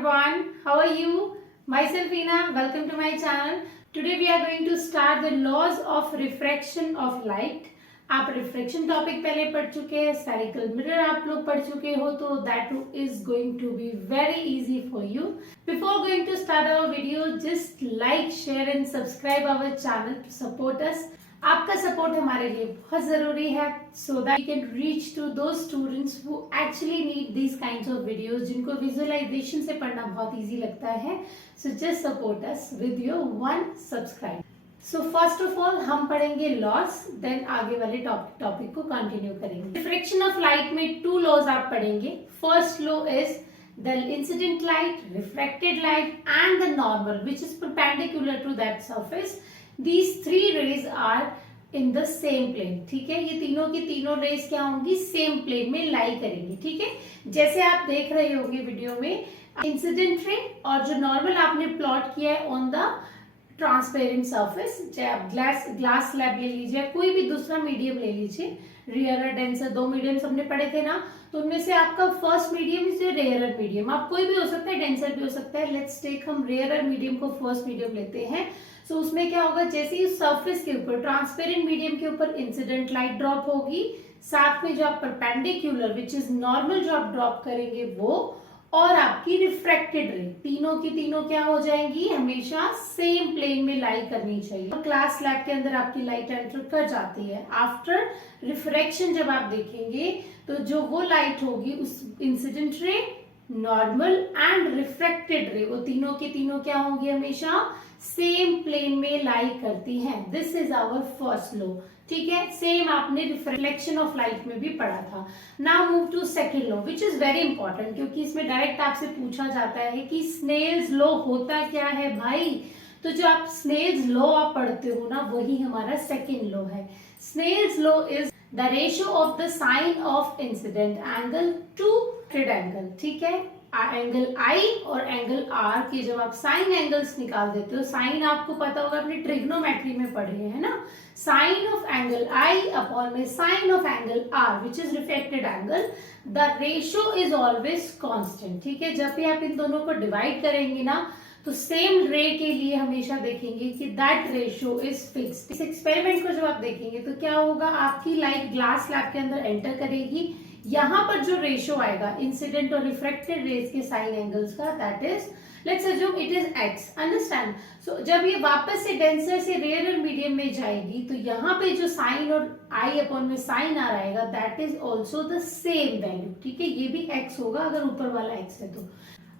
everyone, how are you? Myself Ina, welcome to my channel. Today we are going to start the laws of refraction of light. आप reflection topic पहले पढ़ चुके हैं, spherical mirror आप लोग पढ़ चुके हो, तो that is going to be very easy for you. Before going to start our video, just like, share and subscribe our channel to support us. आपका सपोर्ट हमारे लिए बहुत जरूरी है, so that we can reach to those students who actually need this kinds of videos, जिनको visualization से पढ़ना बहुत इजी लगता है. So just support us with your one subscribe. So first of all हम पढ़ेंगे लॉज, देन आगे वाले टॉपिक को कंटिन्यू करेंगे. रिफ्रैक्शन ऑफ लाइट में टू लॉज आप पढ़ेंगे. First law is the incident light, refracted light and the normal which is perpendicular to that surface. These three rays are in the same plane. ठीक है, ये तीनों की तीनों रेज क्या होंगी, सेम प्लेन में लाई करेंगी. ठीक है, जैसे आप देख रहे होंगे वीडियो में, इंसिडेंट रे और जो नॉर्मल आपने प्लॉट किया है ऑन द ट्रांसपेरेंट सरफेस, चाहे आप ग्लास स्लैब ले लीजिए, कोई भी दूसरा मीडियम ले लीजिए, रेयरर डेंसर, दो मीडियम्स हमने पढ़े थे ना, तो उनमें से आपका first medium is rarer medium. आप कोई भी हो सकता है, डेंसर भी हो सकता है. लेट्स टेक, हम रेयरर मीडियम को फर्स्ट मीडियम लेते हैं. सो उसमें क्या होगा, जैसे ही सरफेस के ऊपर, ट्रांसपेरेंट मीडियम के ऊपर इंसिडेंट लाइट ड्रॉप होगी, साथ में जो आप परपेंडिकुलर विच इज नॉर्मल जो आप ड्रॉप करेंगे वो, और आपकी रिफ्रैक्टेड रे, तीनों की तीनों क्या हो जाएंगी, हमेशा सेम प्लेन में लाई करनी चाहिए. क्लास स्लैब के अंदर आपकी लाइट एंटर कर जाती है. आफ्टर रिफ्रैक्शन जब आप देखेंगे तो जो वो लाइट होगी, उस incident ray, normal and refracted रे, वो तीनों के तीनों क्या होंगी, हमेशा सेम प्लेन में लाई करती हैं. This is our first law. ठीक है, सेम आपने रिफ्लेक्शन ऑफ लाइट में भी पढ़ा था. Now move to second law which is very important, क्योंकि इसमें डायरेक्ट आपसे पूछा जाता है कि स्नेल्स लॉ होता क्या है भाई. तो जो आप स्नेल्स लॉ आप पढ़ते हो ना, वही हमारा सेकंड लॉ है. Snell's law is the ratio of the sine of incident angle to angle. ठीक है, एंगल आई और एंगल आर के जब आप साइन एंगल्स निकाल देते हो, साइन आपको पता होगा, अपने ट्रिग्नोमेट्री में पढ़े हैं ना, sine of angle I upon में sine of angle R which is reflected angle, the ratio is always constant. ठीक है, जब भी आप इन दोनों को डिवाइड करेंगे ना, तो सेम रे के लिए हमेशा देखेंगे कि दैट रेशियो इज फिक्स्ड. इस एक्सपेरिमेंट को जब आप देखेंगे तो क्या होगा, आपकी लाइट ग्लास स्लैब के अंदर एंटर करेगी, यहां पर जो रेशियो आएगा इंसिडेंट और रिफ्रैक्टेड रेज के साइन एंगल्स का, that is, let's assume it is X. Understand. So जब ये वापस से डेंसर से रेयरर मीडियम में जाएगी, तो यहाँ पे जो साइन और आई अपॉन में साइन आ रहेगा, that is also the same value. ठीक है, ये भी एक्स होगा अगर ऊपर वाला एक्स है तो.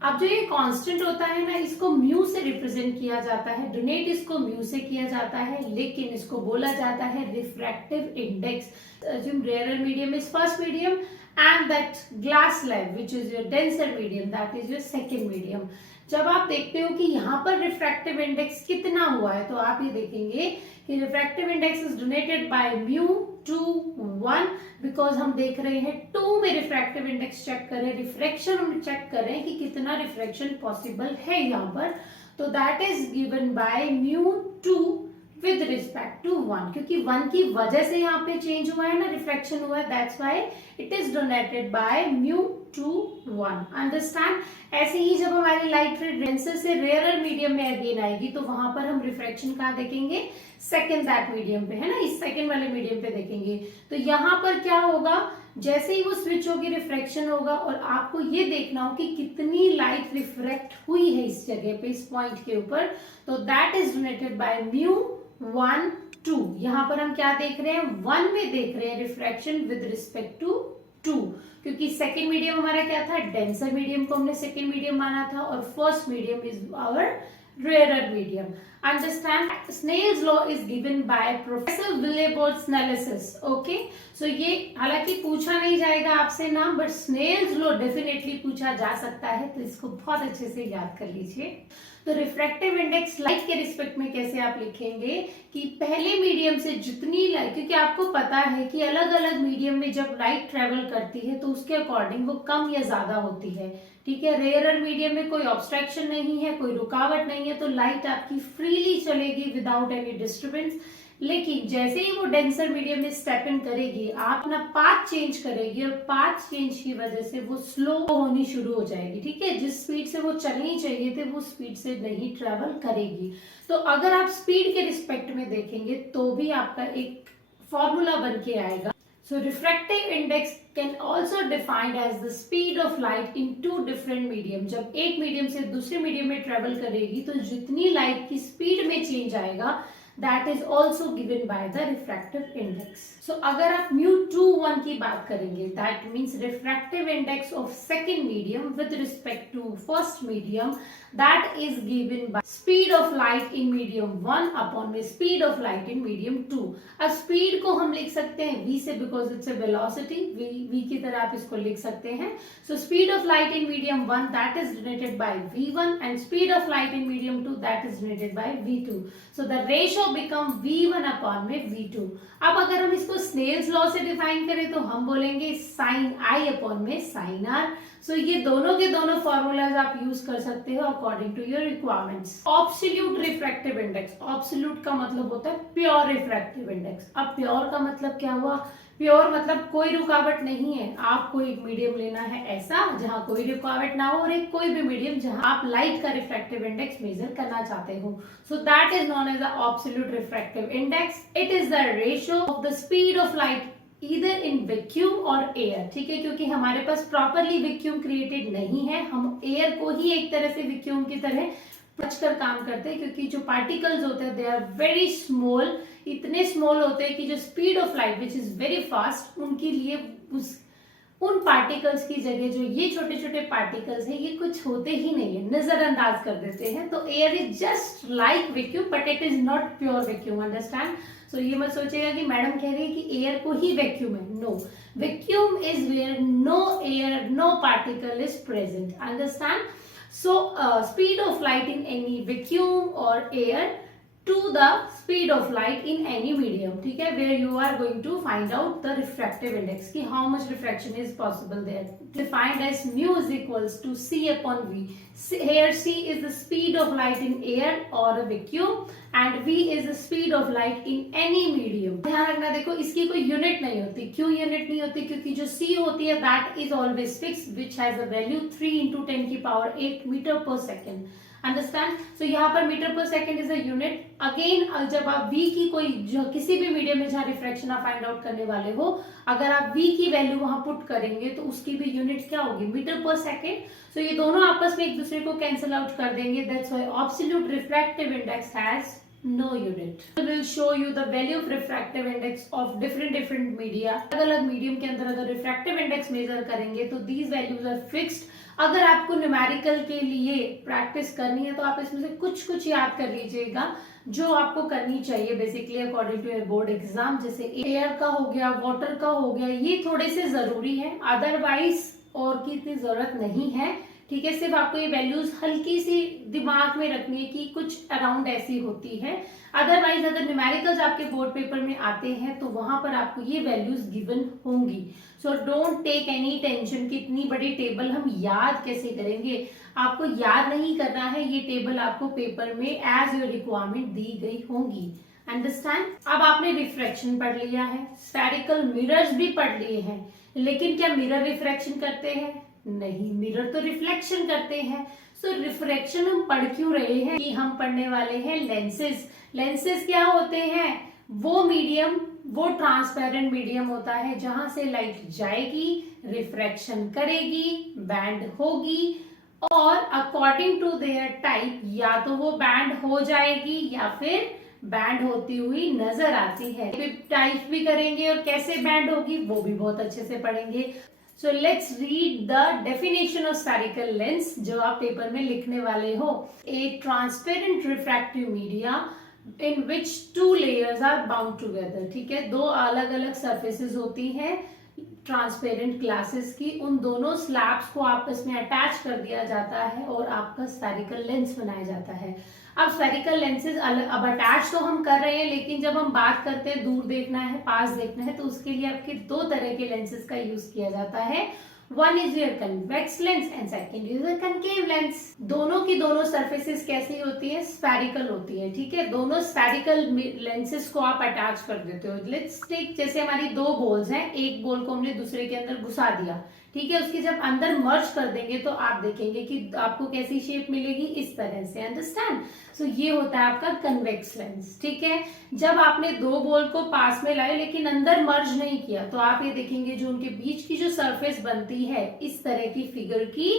अब जो ये कांस्टेंट होता है ना, इसको म्यू से रिप्रेजेंट किया जाता है, डोनेट इसको म्यू से किया जाता है, लेकिन इसको बोला जाता है refractive index. Rarer medium is first medium and that glass slab which is your denser medium, that is your second medium. जब आप देखते हो कि यहाँ पर रिफ्रैक्टिव इंडेक्स कितना हुआ है, तो आप ये देखेंगे कि refractive index is donated by mu two 1, because हम देख रहे हैं 2 में रिफ्रैक्टिव इंडेक्स चेक करें, रिफ्रैक्शन हम चेक करें कि कितना रिफ्रैक्शन पॉसिबल है यहाँ पर, तो that is given by mu 2 with respect to 1, क्योंकि 1 की वजह से यहाँ पे चेंज हुआ है ना, रिफ्रैक्शन हुआ है, that's why it is donated by mu two 1. Understand. ऐसे ही जब हमारी लाइट रे डेंसर से रेयरर मीडियम में अगेन आएगी, तो वहां पर हम रिफ्रैक्शन कहाँ देखेंगे, सेकेंड दैट मीडियम पे, है ना, इस सेकेंड वाले मीडियम पे देखेंगे. तो यहाँ पर क्या होगा, जैसे ही वो स्विच होगी, रिफ्रैक्शन होगा, और आपको ये देखना हो कि कितनी लाइट रिफ्रैक्ट हुई है इस जगह पे, इस पॉइंट के ऊपर, तो that is donated by mu 1 2. यहां पर हम क्या देख रहे हैं, 1 में देख रहे हैं रिफ्रैक्शन विद रिस्पेक्ट टू 2, क्योंकि सेकेंड मीडियम हमारा क्या था, डेंसर मीडियम को हमने सेकेंड मीडियम माना था, और first medium is our rarer medium. Understand? Snell's law is given by Professor Willibrord-Snellius. Okay? So ये हालांकि पूछा नहीं जाएगा आपसे नाम, बट Snell's law डेफिनेटली पूछा जा सकता है, तो इसको बहुत अच्छे से याद कर लीजिए. तो रिफ्रैक्टिव इंडेक्स लाइट के रिस्पेक्ट में कैसे आप लिखेंगे कि पहले मीडियम से जितनी लाइट, क्योंकि आपको पता है कि अलग अलग मीडियम में जब लाइट ट्रेवल करती है तो उसके अकॉर्डिंग वो कम या ज्यादा होती है. ठीक है, रेयरर मीडियम में कोई ऑब्स्ट्रक्शन नहीं है, कोई रुकावट नहीं है, तो लाइट आपकी फ्रीली चलेगी विदाउट एनी डिस्टर्बेंस. लेकिन जैसे ही वो डेंसर मीडियम में स्टेप इन करेगी, आप अपना पाथ चेंज करेगी और पाथ चेंज की वजह से वो स्लो होनी शुरू हो जाएगी। ठीक है, जिस स्पीड से वो चलनी चाहिए थे वो स्पीड से नहीं ट्रेवल करेगी। तो अगर आप स्पीड के रिस्पेक्ट में देखेंगे तो भी आपका एक फॉर्मूला बन के आएगा। So refractive index can also defined as the speed of light in two different medium। जब एक मीडियम से दूसरे मीडियम में ट्रेवल करेगी तो जितनी लाइट की स्पीड में चेंज आएगा that is also given by the refractive index। So अगर आप μ21 की बात करेंगे, that means refractive index of second medium with respect to first medium, that is given by speed of light in medium 1 upon में speed of light in medium 2। अब speed को हम लिख सकते हैं v से, because it's a velocity, v की तरह आप इसको लिख सकते हैं। So speed of light in medium 1 that is denoted by v1 and speed of light in medium 2 that is denoted by v2। So the ratio become v1 upon में v2। अब अगर हम इसको स्नेल्स लॉ से define करें तो हम बोलेंगे साइन आई अपॉन में साइन आर। सो ये दोनों के दोनों फॉर्मूलाज आप यूज कर सकते हो according to your requirements. Absolute refractive index, absolute का मतलब होता है प्योर रिफ्रैक्टिव इंडेक्स। अब प्योर का मतलब क्या हुआ? प्योर मतलब कोई रुकावट नहीं है। आपको एक मीडियम लेना है ऐसा जहां कोई रुकावट ना हो, और एक कोई भी मीडियम जहां आप लाइट का रिफ्रैक्टिव इंडेक्स मेजर करना चाहते हो। So that is known as the absolute refractive index. It is the ratio of the speed of light either in vacuum और एयर। ठीक है, क्योंकि हमारे पास प्रॉपरली वैक्यूम क्रिएटेड नहीं है, हम एयर को ही एक तरह से वैक्यूम की तरह कर काम करते हैं, क्योंकि जो पार्टिकल्स होते हैं दे आर वेरी स्मॉल, इतने स्मॉल होते हैं कि जो speed of light which is very fast, उनके लिए उन पार्टिकल्स की जगह जो ये छोटे छोटे पार्टिकल्स हैं ये कुछ होते ही नहीं है, नजरअंदाज कर देते हैं। तो air is just like vacuum but it is not pure vacuum. Understand? So ये मत सोचेगा कि मैडम कह रही है कि एयर को ही वैक्यूम है। No, vacuum is where no air, no particle is present. Understand? So speed of light in any vacuum or air to the speed of light in any medium, ठीक है, where you are going to find out the refractive index कि how much refraction is possible there, defined as mu is equals to c upon v। Here c is the speed of light in air or a vacuum and v is the speed of light in any medium। ध्यान रखना, देखो इसकी कोई unit नहीं होती। क्यों unit नहीं होती? क्योंकि जो c होती है that is always fixed which has a value 3 into 10 की पावर 8 मीटर पर सेकेंड। अंडरस्टैंड? सो यहाँ पर मीटर पर second is a unit. Again जब आप v की कोई जो किसी भी मीडियम में जहाँ रिफ्रैक्शन आप फाइंड आउट करने वाले हो, अगर आप v की वैल्यू वहां पुट करेंगे तो उसकी भी यूनिट क्या होगी? मीटर पर सेकेंड। सो ये दोनों आपस में एक दूसरे को कैंसिल आउट कर देंगे। That's why absolute refractive index has no unit। I will show you the value of refractive index of different media। अलग अलग मीडियम के अंदर अगर रिफ्रैक्टिव इंडेक्स मेजर करेंगे तो these values are fixed। अगर आपको न्यूमेरिकल के लिए प्रैक्टिस करनी है तो आप इसमें से कुछ याद कर लीजिएगा जो आपको करनी चाहिए basically according to your board exam. जैसे एयर का हो गया, वाटर का हो गया, ये थोड़े से जरूरी है, अदरवाइज और की इतनी जरूरत नहीं है। ठीक है, सिर्फ आपको ये वैल्यूज हल्की सी दिमाग में रखनी है कि कुछ अराउंड ऐसी होती है। अदरवाइज अगर न्यूमेरिकल्स आपके बोर्ड पेपर में आते हैं तो वहां पर आपको ये वैल्यूज गिवन होंगी। So don't take any tension कि इतनी बड़ी टेबल हम याद कैसे करेंगे। आपको याद नहीं करना है, ये टेबल आपको पेपर में एज योर रिक्वायरमेंट दी गई होंगी। अंडरस्टैंड? अब आपने रिफ्रैक्शन पढ़ लिया है, स्फेरिकल मिरर्स भी पढ़ लिए हैं, लेकिन क्या मिरर रिफ्रैक्शन करते हैं? नहीं, मिरर तो रिफ्लेक्शन करते हैं। सो रिफ्रैक्शन हम पढ़ क्यों रहे हैं कि हम पढ़ने वाले हैं लेंसेज। लेंसेज क्या होते हैं? वो मीडियम, वो ट्रांसपेरेंट मीडियम होता है जहां से लाइट जाएगी, रिफ्रैक्शन करेगी, बैंड होगी और अकॉर्डिंग टू देयर टाइप या तो वो बैंड हो जाएगी या फिर बैंड होती हुई नजर आती है। टाइप भी करेंगे और कैसे बैंड होगी वो भी बहुत अच्छे से पढ़ेंगे। So let's read the definition of spherical lens जो आप पेपर में लिखने वाले हो। A transparent refractive media in which two layers are bound together। ठीक है, दो अलग अलग सरफेसेस होती हैं ट्रांसपेरेंट ग्लासेस की, उन दोनों स्लैब्स को आपस में अटैच कर दिया जाता है और आपका स्फेरिकल लेंस बनाया जाता है। अब स्फेरिकल लेंसेज अब अटैच तो हम कर रहे हैं, लेकिन जब हम बात करते हैं दूर देखना है, पास देखना है, तो उसके लिए आपके दो तरह के लेंसेज का यूज किया जाता है। One is your convex lens and second is your concave lens. दोनों की दोनों सरफेसेस कैसी होती है, स्फेरिकल होती है, ठीक है। दोनों स्फेरिकल लेंसेस को आप अटैच कर देते हो। लेट्स टेक, जैसे हमारी दो बोल्स हैं, एक बोल को हमने दूसरे के अंदर घुसा दिया, ठीक है। उसकी जब अंदर मर्ज कर देंगे तो आप देखेंगे कि आपको कैसी शेप मिलेगी, इस तरह से, अंडरस्टैंड। सो ये होता है आपका कन्वेक्स लेंस, ठीक है। जब आपने दो बोल को पास में लाए लेकिन अंदर मर्ज नहीं किया तो आप ये देखेंगे जो उनके बीच की जो सरफेस बनती है इस तरह की फिगर की,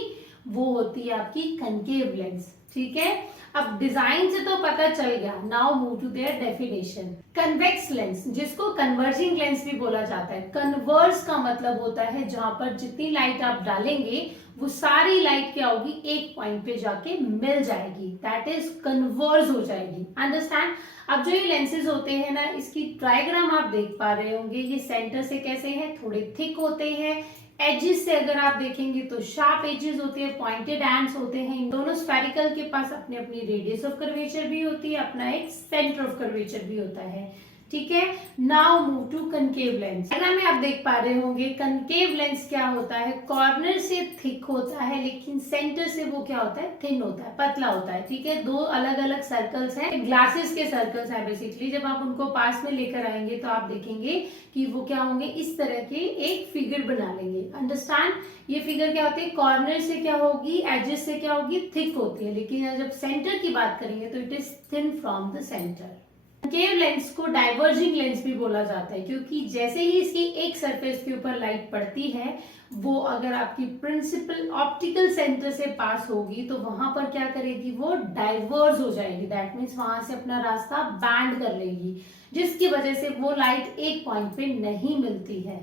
वो होती है आपकी कनकेव लेंस, ठीक है। अब डिजाइन से तो पता चल गया, now move to their definition. Convex lens, जिसको कन्वर्जिंग लेंस भी बोला जाता है। कन्वर्ज का मतलब होता है जहां पर जितनी लाइट आप डालेंगे वो सारी लाइट क्या होगी, एक पॉइंट पे जाके मिल जाएगी, दैट इज कन्वर्ज हो जाएगी, अंडरस्टैंड। अब जो ये लेंसेज होते हैं ना, इसकी डायग्राम आप देख पा रहे होंगे, ये सेंटर से कैसे हैं, थोड़े थिक होते हैं। एजेस से अगर आप देखेंगे तो शार्प एजेस होते हैं, पॉइंटेड एंड्स होते हैं। इन दोनों स्फेरिकल के पास अपनी अपनी रेडियस ऑफ कर्वेचर भी होती है, अपना एक सेंटर ऑफ कर्वेचर भी होता है, ठीक है। Now move to concave lens. Diagram में आप देख पा रहे होंगे कनकेव लेंस क्या होता है, कॉर्नर से थिक होता है लेकिन सेंटर से वो क्या होता है, थिन होता है, पतला होता है, ठीक है। दो अलग अलग सर्कल्स हैं, ग्लासेस के सर्कल्स हैं बेसिकली। जब आप उनको पास में लेकर आएंगे तो आप देखेंगे कि वो क्या होंगे, इस तरह के एक फिगर बना लेंगे, अंडरस्टैंड। ये फिगर क्या होती है, कॉर्नर से क्या होगी, एजेस से क्या होगी, थिक होती है, लेकिन जब सेंटर की बात करेंगे तो it is thin from the centre. Concave lens को डाइवर्जिंग लेंस भी बोला जाता है क्योंकि जैसे ही इसकी एक सरफेस के ऊपर लाइट पड़ती है, वो अगर आपकी प्रिंसिपल ऑप्टिकल सेंटर से पास होगी तो वहां पर क्या करेगी, वो डाइवर्ज हो जाएगी, दैट मीन्स वहां से अपना रास्ता बैंड कर लेगी, जिसकी वजह से वो लाइट एक पॉइंट पे नहीं मिलती है,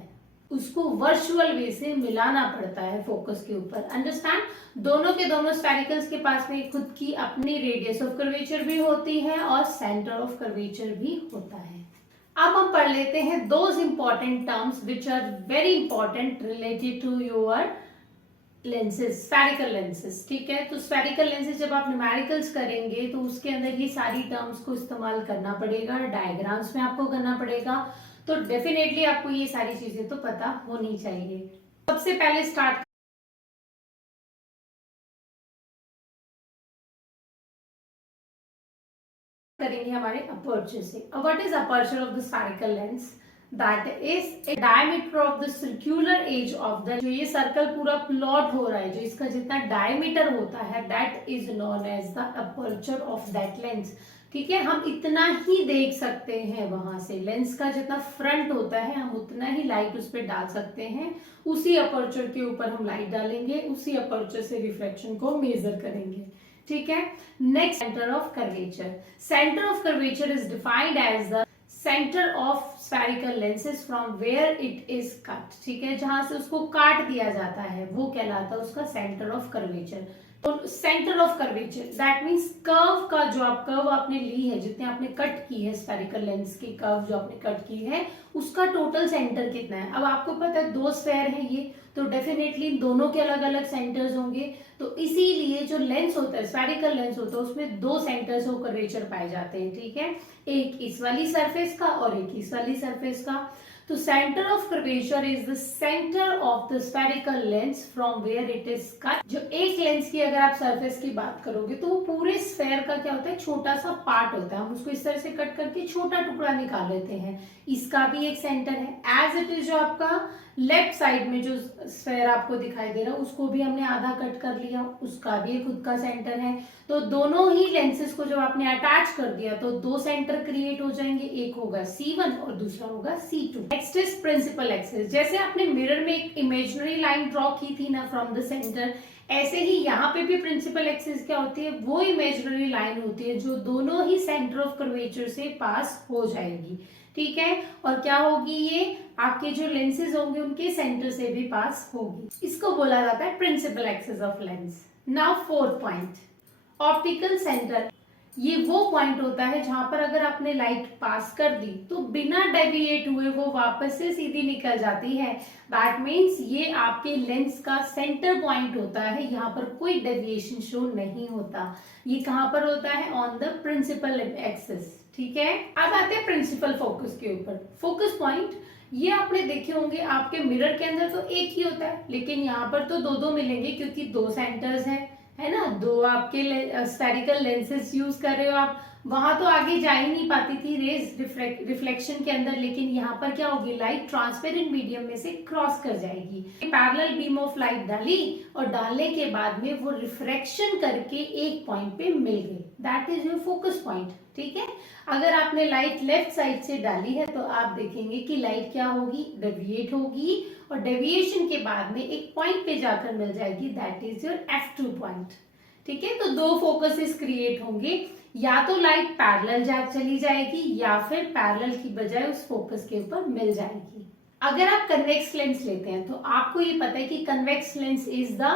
उसको वर्चुअल वे से मिलाना पड़ता है फोकस के ऊपर, अंडरस्टैंड। दोनों के दोनों स्फेरिकल्स के पास में खुद की अपनी रेडियस ऑफ कर्वेचर भी होती है और सेंटर ऑफ कर्वेचर भी होता है। अब हम पढ़ लेते हैं those important terms which are very important related to your lenses, spherical lenses, ठीक है। तो स्फेरिकल लेंसेज जब आप न्यूमेरिकल्स करेंगे तो उसके अंदर ये सारी टर्म्स को इस्तेमाल करना पड़ेगा, डायग्राम्स में आपको करना पड़ेगा, तो डेफिनेटली आपको ये सारी चीजें तो पता होनी चाहिए। सबसे पहले स्टार्ट करेंगे हमारे अपर्चर से। What is aperture of the spherical lens, that is a diameter of the circular edge of the, जो ये सर्कल पूरा प्लॉट हो रहा है, जो इसका जितना डायमीटर होता है that is known as the aperture of that lens, ठीक है। हम इतना ही देख सकते हैं वहां से, लेंस का जितना फ्रंट होता है हम उतना ही लाइट उस पर डाल सकते हैं, उसी अपर्चर के ऊपर हम लाइट डालेंगे, उसी अपर्चर से रिफ्लेक्शन को मेजर करेंगे, ठीक है। Next, centre of curvature. Centre of curvature is defined as the centre of spherical lenses from where it is cut, ठीक है, जहां से उसको काट दिया जाता है वो कहलाता है उसका सेंटर ऑफ कर्वेचर। तो centre of curvature that means curve का, जो आप कर्व आपने ली है, जितने आपने कट की है स्फेरिकल लेंस की कर्व जो आपने कट की है, उसका टोटल सेंटर कितना है। अब आपको पता है दो स्फेयर है ये, तो डेफिनेटली दोनों के अलग अलग सेंटर्स होंगे, तो इसीलिए जो लेंस होता है, स्फेरिकल लेंस होता है, उसमें दो सेंटर्स ऑफ कर्वेचर पाए जाते हैं, ठीक है। एक इस वाली सरफेस का और एक इस वाली सरफेस का। तो centre of curvature is the centre of the spherical lens from where it is cut. जो एक लेंस की अगर आप सरफेस की बात करोगे तो वो पूरे स्फेयर का क्या होता है, छोटा सा पार्ट होता है, हम उसको इस तरह से कट करके छोटा टुकड़ा निकाल लेते हैं, इसका भी एक सेंटर है। एज इट इज जो आपका लेफ्ट साइड में जो स्फेयर आपको दिखाई दे रहा है उसको भी हमने आधा कट कर लिया, उसका भी खुद का सेंटर है। तो दोनों ही लेंसेज को जब आपने अटैच कर दिया तो दो सेंटर क्रिएट हो जाएंगे, एक होगा C1 और दूसरा होगा C2। Next is principal axis. जैसे आपने मिरर में एक इमेजिनरी लाइन ड्रॉ की थी ना फ्रॉम द सेंटर, ऐसे ही यहाँ पे भी प्रिंसिपल एक्सिस क्या होती है, वो इमेजिनरी लाइन होती है जो दोनों ही सेंटर ऑफ कर्वेचर से पास हो जाएगी, ठीक है। और क्या होगी, ये आपके जो लेंसेज होंगे उनके सेंटर से भी पास होगी, इसको बोला जाता है principal axis of lens. Now fourth point, optical centre. ये वो पॉइंट होता है जहां पर अगर आपने लाइट पास कर दी तो बिना डेविएट हुए वो वापस से सीधी निकल जाती है, दैट मीन्स ये आपके लेंस का सेंटर पॉइंट होता है, यहाँ पर कोई डेविएशन शो नहीं होता। ये कहां पर होता है, ऑन द प्रिंसिपल एक्सिस, ठीक है। अब आते हैं प्रिंसिपल फोकस के ऊपर। फोकस पॉइंट ये आपने देखे होंगे आपके मिरर के अंदर तो एक ही होता है, लेकिन यहाँ पर तो दो दो मिलेंगे क्योंकि दो सेंटर्स हैं, है ना, दो आपके स्फेरिकल लेंसेज यूज कर रहे हो आप। वहां तो आगे जा ही नहीं पाती थी रेज रिफ्लेक्शन के अंदर, लेकिन यहाँ पर क्या होगी, लाइट ट्रांसपेरेंट मीडियम में से क्रॉस कर जाएगी। पैरेलल बीम ऑफ लाइट डाली और डालने के बाद में वो रिफ्रैक्शन करके एक पॉइंट पे मिल गई, that is your focus point. ठीक है, अगर आपने लाइट लेफ्ट साइड से डाली है तो आप देखेंगे कि लाइट क्या होगी, डेविएट होगी और डेविएशन के बाद में एक पॉइंट पे जाकर मिल जाएगी, that is your F2 point. ठीक है, तो दो फोकसेस क्रिएट होंगे, या तो लाइट पैरेलल जा चली जाएगी या फिर पैरेलल की बजाय उस फोकस के ऊपर मिल जाएगी। अगर आप कन्वेक्स लेंस लेते हैं तो आपको ये पता है कि convex lens is the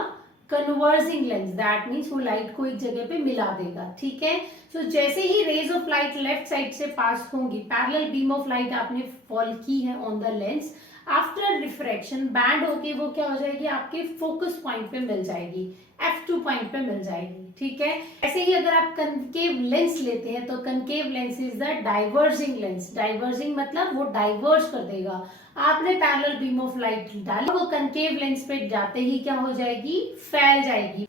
converging lens, that means वो लाइट को एक जगह पे मिला देगा। ठीक है, सो जैसे ही rays of light left side से पास होंगी, पैरेलल बीम ऑफ लाइट आपने फॉल की है on the lens, after refraction bend होके वो क्या हो जाएगी, आपके फोकस पॉइंट पे मिल जाएगी, F2 पॉइंट पे मिल जाएगी। ठीक है, ऐसे ही अगर आप कनकेव लेंस लेते हैं तो concave lens is the diverging lens. Diverging मतलब वो डाइवर्ज कर देगा, आपने पैरेलल बीम ऑफ लाइट डाली, वो कनकेव लेंस पे जाते ही क्या हो जाएगी, फैल जाएगी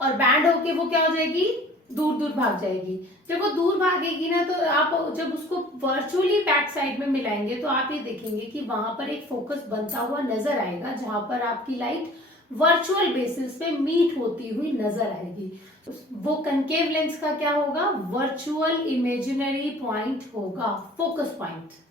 और बैंड होके वो क्या हो जाएगी, दूर दूर भाग जाएगी। जब वो दूर भागेगी ना, तो आप जब उसको वर्चुअली बैक साइड में मिलाएंगे तो आप ये देखेंगे कि वहां पर एक फोकस बनता हुआ नजर आएगा, जहां पर आपकी लाइट वर्चुअल बेसिस पे मीट होती हुई नजर आएगी। वो कनकेव लेंस का क्या होगा, वर्चुअल इमेजिनरी पॉइंट होगा, फोकस पॉइंट।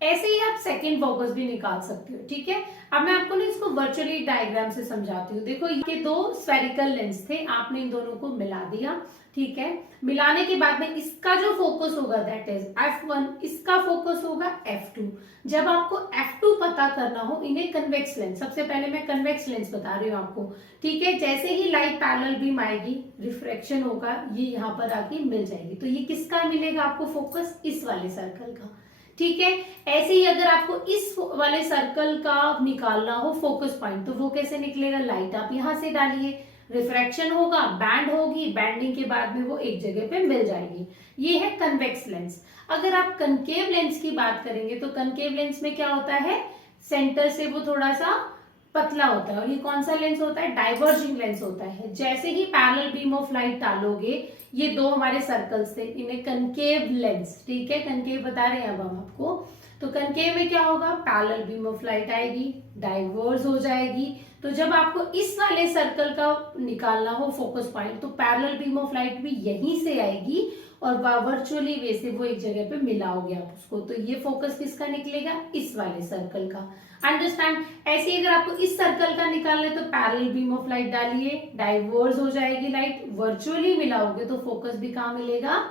ऐसे ही आप सेकंड फोकस भी निकाल सकते हो। ठीक है, अब मैं आपको ना इसको वर्चुअली डायग्राम से समझाती हूँ। देखो, ये दो स्फेरिकल लेंस थे, आपने इन दोनों को मिला दिया। ठीक है, मिलाने के बाद में इसका जो फोकस होगा दैट इज F1, इसका फोकस होगा F2। जब आपको F2 पता करना हो इन ए कन्वेक्स लेंस, सबसे पहले मैं कन्वेक्स लेंस बता रही हूँ आपको। ठीक है, जैसे ही लाइट पैरेलल बीम आएगी, रिफ्रैक्शन होगा, ये यहाँ पर आके मिल जाएगी, तो ये किसका मिलेगा आपको फोकस, इस वाले सर्कल का। ठीक है, ऐसे ही अगर आपको इस वाले सर्कल का निकालना हो फोकस पॉइंट, तो वो कैसे निकलेगा, लाइट आप यहां से डालिए, रिफ्रैक्शन होगा, बैंड होगी, बैंडिंग के बाद में वो एक जगह पे मिल जाएगी। ये है कन्वेक्स लेंस। अगर आप कनकेव लेंस की बात करेंगे तो कनकेव लेंस में क्या होता है, सेंटर से वो थोड़ा सा पतला होता है और ये कौन सा लेंस होता है, डाइवर्जिंग लेंस होता है। जैसे ही पैरेलल बीम ऑफ लाइट डालोगे, ये दो हमारे सर्कल्स थे, इन्हें कनकेव लेंस, ठीक है, कनकेव बता रहे हैं अब हम आपको। तो कनकेव में क्या होगा, पैरेलल बीम ऑफ लाइट आएगी, डाइवर्ज हो जाएगी। तो जब आपको इस वाले सर्कल का निकालना हो फोकस पॉइंट, तो पैरेलल बीम ऑफ लाइट भी यहीं से आएगी और वर्चुअली वे से वो एक जगह पे मिलाओगे आप उसको, तो ये फोकस किसका निकलेगा, इस वाले सर्कल का। अंडरस्टैंड। ऐसे ही अगर आपको इस सर्कल का निकालना है तो पैरेलल बीम ऑफ लाइट डालिए, डाइवर्ज हो जाएगी लाइट, वर्चुअली मिलाओगे तो फोकस भी कहाँ मिलेगा,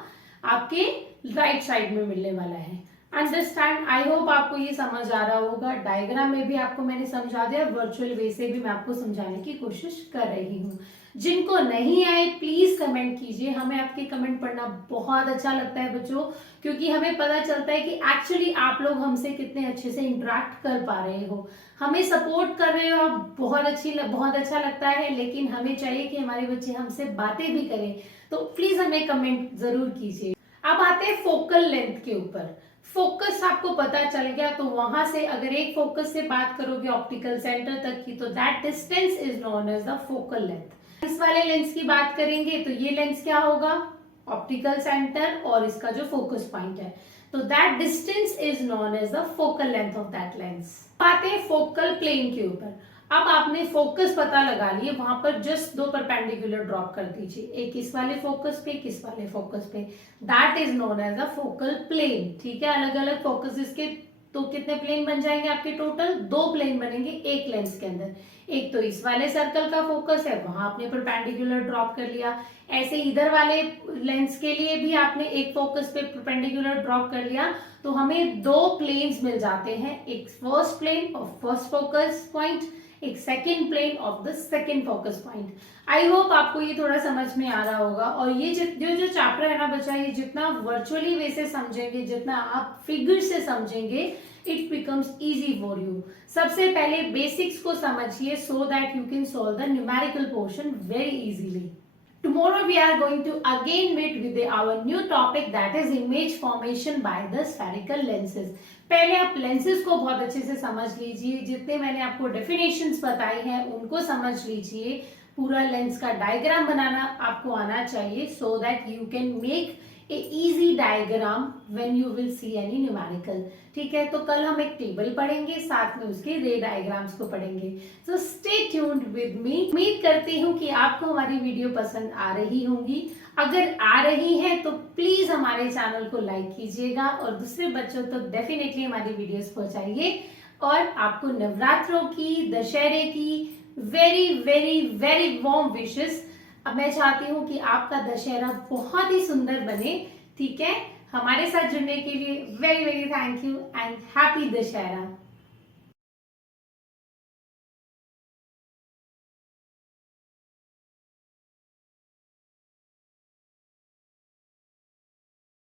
आपके राइट साइड में मिलने वाला है। अंडरस्टैंड। आई होप आपको ये समझ आ रहा होगा। डायग्राम में भी आपको मैंने समझा दिया, वर्चुअल वे से भी मैं आपको समझाने की कोशिश कर रही हूँ। जिनको नहीं आए प्लीज कमेंट कीजिए, हमें आपके कमेंट पढ़ना बहुत अच्छा लगता है बच्चों, क्योंकि हमें पता चलता है कि एक्चुअली आप लोग हमसे कितने अच्छे से इंटरेक्ट कर पा रहे हो, हमें सपोर्ट कर रहे हो आप, बहुत अच्छा लगता है। लेकिन हमें चाहिए कि हमारे बच्चे हमसे बातें भी करें, तो प्लीज हमें कमेंट जरूर कीजिए। अब आते हैं फोकल लेंथ के ऊपर। फोकस आपको पता चल गया, तो वहां से अगर एक फोकस से बात करोगे ऑप्टिकल सेंटर तक की, तो that distance is known as the focal length. इस वाले लेंस की बात करेंगे तो ये लेंस क्या होगा, ऑप्टिकल सेंटर और इसका जो फोकस पॉइंट है, तो that distance is known as the focal length of that lens. आते हैं फोकल प्लेन के ऊपर। अब आपने फोकस पता लगा लिए, वहां पर जस्ट दो परपेंडिकुलर ड्रॉप कर दीजिए, एक इस वाले फोकस पे, किस वाले फोकस पे, that is known as a focal plane. ठीक है, अलग अलग फोकस इसके, तो कितने प्लेन बन जाएंगे आपके, टोटल 2 प्लेन बनेंगे एक लेंस के अंदर। एक तो इस वाले सर्कल का फोकस है, वहां आपने परपेंडिकुलर ड्रॉप कर लिया। ऐसे इधर वाले लेंस के लिए भी आपने एक फोकस पे परपेंडिकुलर ड्रॉप कर लिया, तो हमें 2 प्लेन्स मिल जाते हैं, एक first plane of first focus point, एक second plane of the second focus point. I hope आपको ये थोड़ा समझ में आ रहा होगा। और ये जो चैप्टर है ना बच्चा, ये जितना वर्चुअली वे से समझेंगे, जितना आप फिगर से समझेंगे, it becomes easy for you. सबसे पहले बेसिक्स को समझिए, so that you can solve the numerical portion very easily. Tomorrow we are going to again meet with our new topic, that is image formation by the spherical lenses. पहले आप lenses को बहुत अच्छे से समझ लीजिए, जितने मैंने आपको definitions बताई हैं उनको समझ लीजिए, पूरा लेंस का डायग्राम बनाना आपको आना चाहिए, so that you can make a easy diagram when you will see any numerical. ठीक है, तो कल हम एक टेबल पढ़ेंगे, साथ में उसके रे डायग्राम्स को पढ़ेंगे. So stay tuned with me. उम्मीद करती हूँ कि आपको हमारी वीडियो पसंद आ रही होंगी. अगर आ रही है तो प्लीज हमारे चैनल को लाइक कीजिएगा और दूसरे बच्चों तक डेफिनेटली हमारी वीडियोस पहुंचाइए. और आपको नवरात्रों की, दशहरे की very very very warm wishes. अब मैं चाहती हूँ कि आपका दशहरा बहुत ही सुंदर बने. ठीक है, हमारे साथ जुड़ने के लिए very very thank you and happy Dussehra.